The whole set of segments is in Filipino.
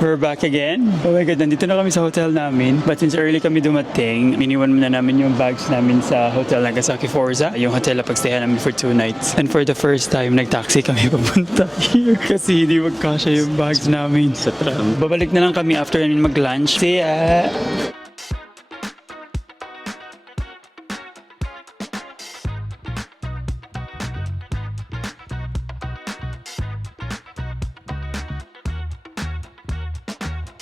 We're back again. Oh my God, nandito na kami sa hotel namin. But since early kami dumating, iniwan muna namin yung bags namin sa Hotel Nagasaki Forza. Yung hotel na pagstayan namin for 2 nights. And for the first time, nag-taxi kami papunta here. Kasi hindi magkasya yung bags namin. Sa tram. Babalik na lang kami after namin mag-lunch. See ya!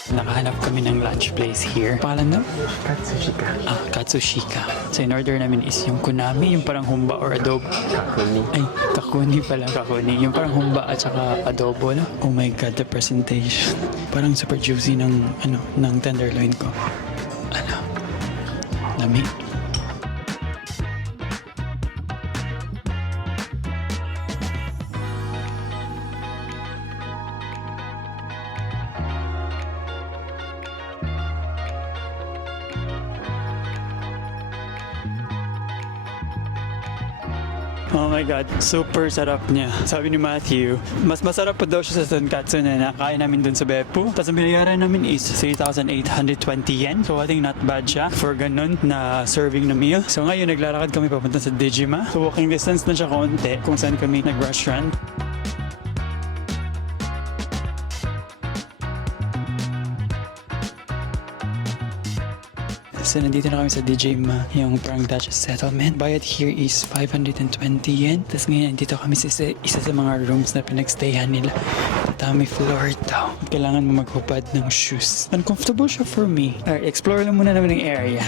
Nakahanap kami ng lunch place here. Pangalan na? Katsushika. Katsushika. So in order namin is yung kunami, yung parang humba or adobo. Kakuni. Ay, kakuni pala, kakuni. Yung parang humba at saka adobo na. Oh my God, the presentation. Parang super juicy ng tenderloin ko. Ano? Lami. Oh my God, super sarap niya. Sabi ni Matthew, mas masarap pa daw siya sa tonkatsu na nakain namin dun sa Beppu. Tapos ang binayaran namin is 3,820 yen. So I think not bad siya for ganun na serving na meal. So ngayon naglalakad kami papunta sa Dejima. So walking distance na siya konti kung saan kami nag-restaurant. So nandito na kami sa Dejima, yung parang Dutch settlement. Bayad here is 520 yen. Tapos ngayon nandito kami sa isa sa mga rooms na pinagstayan nila. Dami floor daw. Kailangan mo maghubad ng shoes. Uncomfortable siya for me. Alright, explore lang muna namin yung area.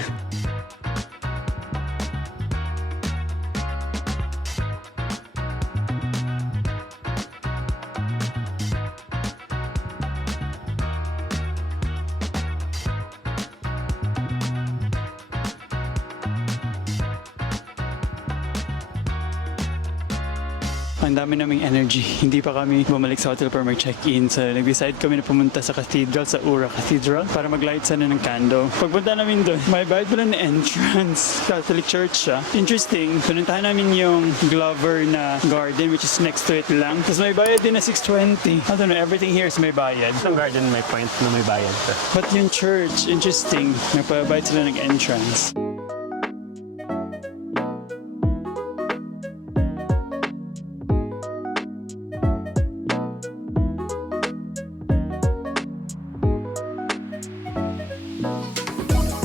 Ang dami naming energy. Hindi pa kami bumalik sa hotel para mag-check-in. So, nag-decide kami na pumunta sa cathedral, sa Ura Cathedral, para mag-light sana ng candle. Pagpunta namin doon, may bayad pala na entrance. Catholic church siya. Interesting. Pinuntahan namin yung Glover na garden, which is next to it lang. Tapos may bayad din na 620. I don't know, everything here is may bayad. Ang garden may point na may bayad ka. But yung church, interesting. Nagpabayad sila ng entrance.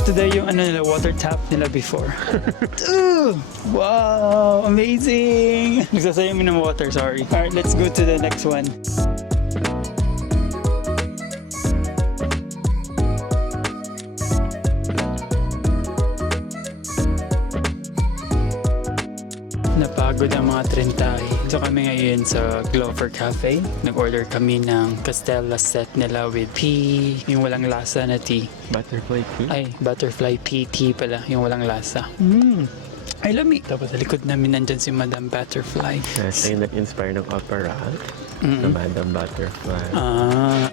Today yung nila, water tap nila before. Wow! Amazing! Nagsasayang ng water, sorry. Alright, let's go to the next one. Napagod ang mga trentahe. So kami ngayon sa Glover Cafe. Nag-order kami ng Castella set nila with tea, yung walang lasa na tea. Butterfly tea? Ay, butterfly tea pala, yung walang lasa. Ay, lami. Tapos sa likod namin nandyan si Madam Butterfly. Yes, ay nag-inspire ng opera. Sa Madam Butterfly. Ah.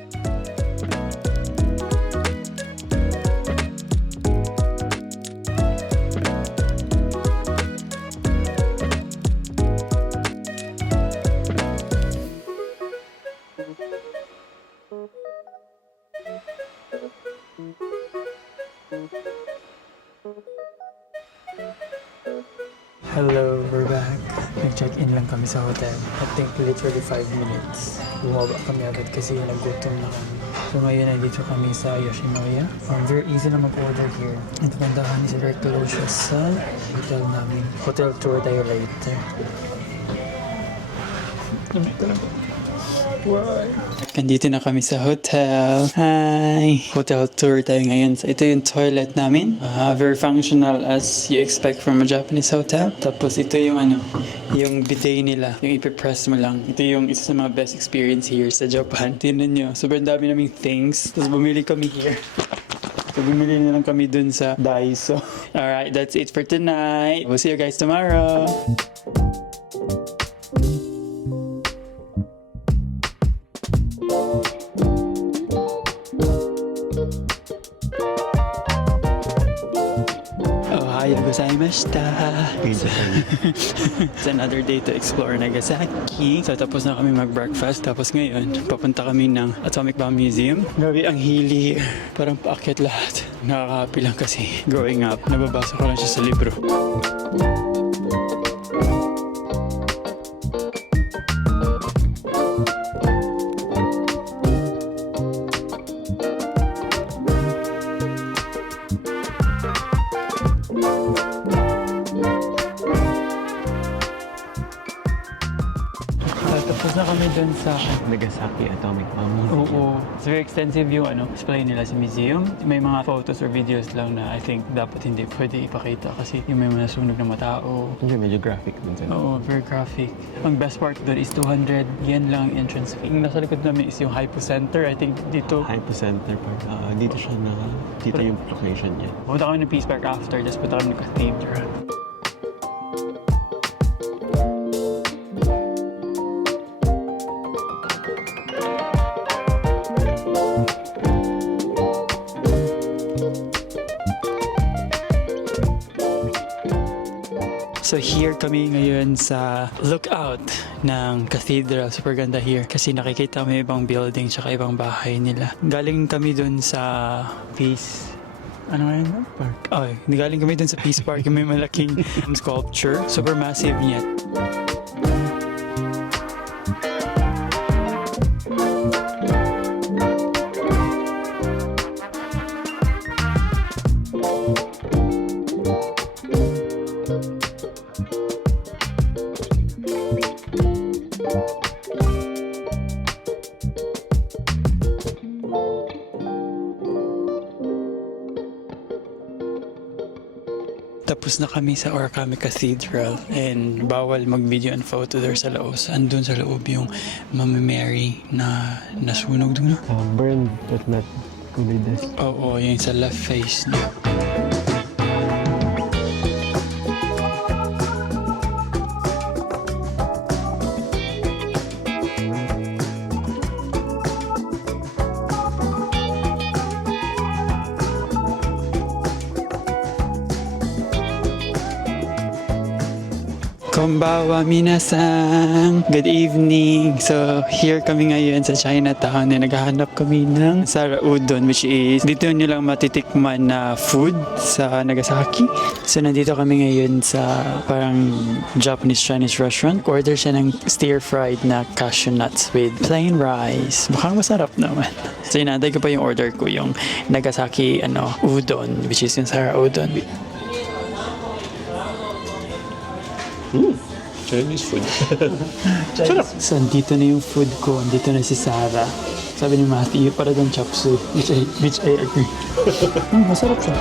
Hello, we're back. Nag-check-in lang kami sa hotel. I think literally 5 minutes. Bumaba kami agad kasi nagutom na kami. So ngayon nandito kami sa Yoshinoya. Very easy na mag-order here. Ito pandahan ni si Recto Lucio sa hotel namin. Hotel tour tayo later. Nandito na kami sa hotel. Hi! Hotel tour tayo ngayon. So, ito yung toilet namin. Very functional as you expect from a Japanese hotel. Tapos ito yung yung bidet nila. Yung ipipress mo lang. Ito yung isa sa mga best experience here sa Japan. Tingnan nyo. Sobrang dami naming things. Tapos bumili kami here. So bumili na lang kami dun sa Daiso. Alright, that's it for tonight. We'll see you guys tomorrow. Hayag gozaimashita. It's another day to explore Nagasaki. So tapos na kami mag-breakfast. Tapos ngayon, papunta kami ng Atomic Bomb Museum. Grabe ang hili. Parang paakyat lahat. Nakaka-happy lang kasi growing up, nababasa ko lang siya sa libro. Tapos na kami dun sa... Nagasaki Atomic Bomb Museum. Oo. It's very extensive yung display nila sa museum. May mga photos or videos lang na I think dapat hindi pwede ipakita kasi yung may mga nasunog na matao. Hindi, medyo graphic din sila. Oo, very graphic. Ang best part doon is 200 yen lang entrance fee. Yung nasa likod namin is yung Hypo Center. I think dito... Hypo Center Park. Dito siya na... Dito yung location niya. Punta kami ng Peace Park after, tapos punta kami ng Cathedral. So here kami ngayon sa lookout ng cathedral. Super ganda here kasi nakikita mo yung ibang building tsaka ibang bahay nila. Galing kami dun sa Peace... Ano nga yun? Park? Oh, galing kami dun sa Peace Park. May malaking sculpture. Super massive niya. Tapos na kami sa Orakami Cathedral and bawal mag-video and photo there sa loob. Andun sa loob yung Mama Mary na nasunog doon. Burned but not completed. Oo, yung sa left face niya. Konbawa minasan! Good evening! So, here kami ngayon sa Chinatown na naghahanap kami ng Sara Udon, which is dito nyo lang matitikman na food sa Nagasaki. So, nandito kami ngayon sa parang Japanese-Chinese restaurant. Order siya ng stir-fried na cashew nuts with plain rice. Mukhang masarap naman. So, inantay ko pa yung order ko, yung Nagasaki udon, which is yung Sara Udon. Chinese food. Sarap. So, andito na yung food ko. Andito na si Sarah. Sabi ni Matthew, para doon chop suey. Which I agree. Masarap siya.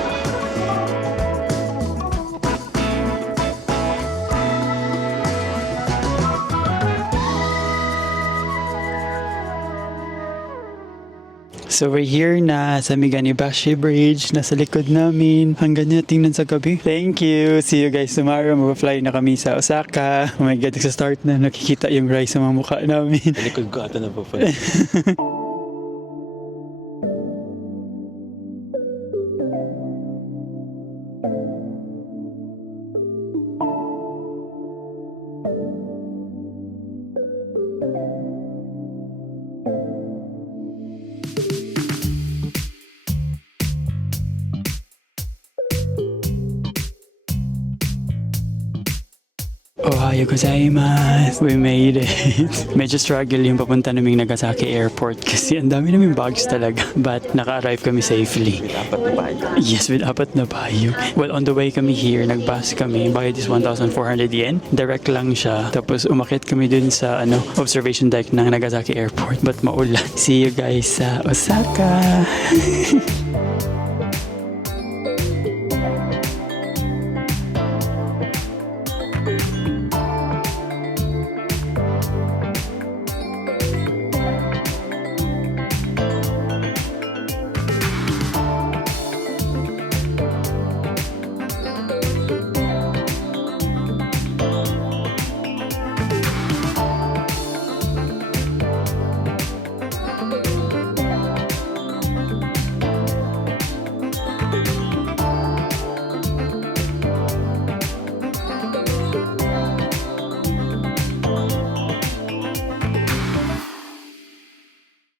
So we're here na sa Miganibashi Bridge, nasa likod namin. Hanggang na tingnan sa gabi. Thank you! See you guys tomorrow. Mag-fly na kami sa Osaka. Oh my God, nagsa-start na. Nakikita yung rice sa mga mukha namin. Likod ko ata na po pala. Ohayo gozaimasu. We made it. Medyo struggle yung papunta naming Nagasaki Airport kasi ang dami naming bags talaga. But naka-arrive kami safely. With apat na bayo. Yes, with apat na bayo. Well, on the way kami here, nag-bus kami. Bayad is 1,400 yen. Direct lang siya. Tapos umakyat kami dun sa observation deck ng Nagasaki Airport. But maulan. See you guys sa Osaka!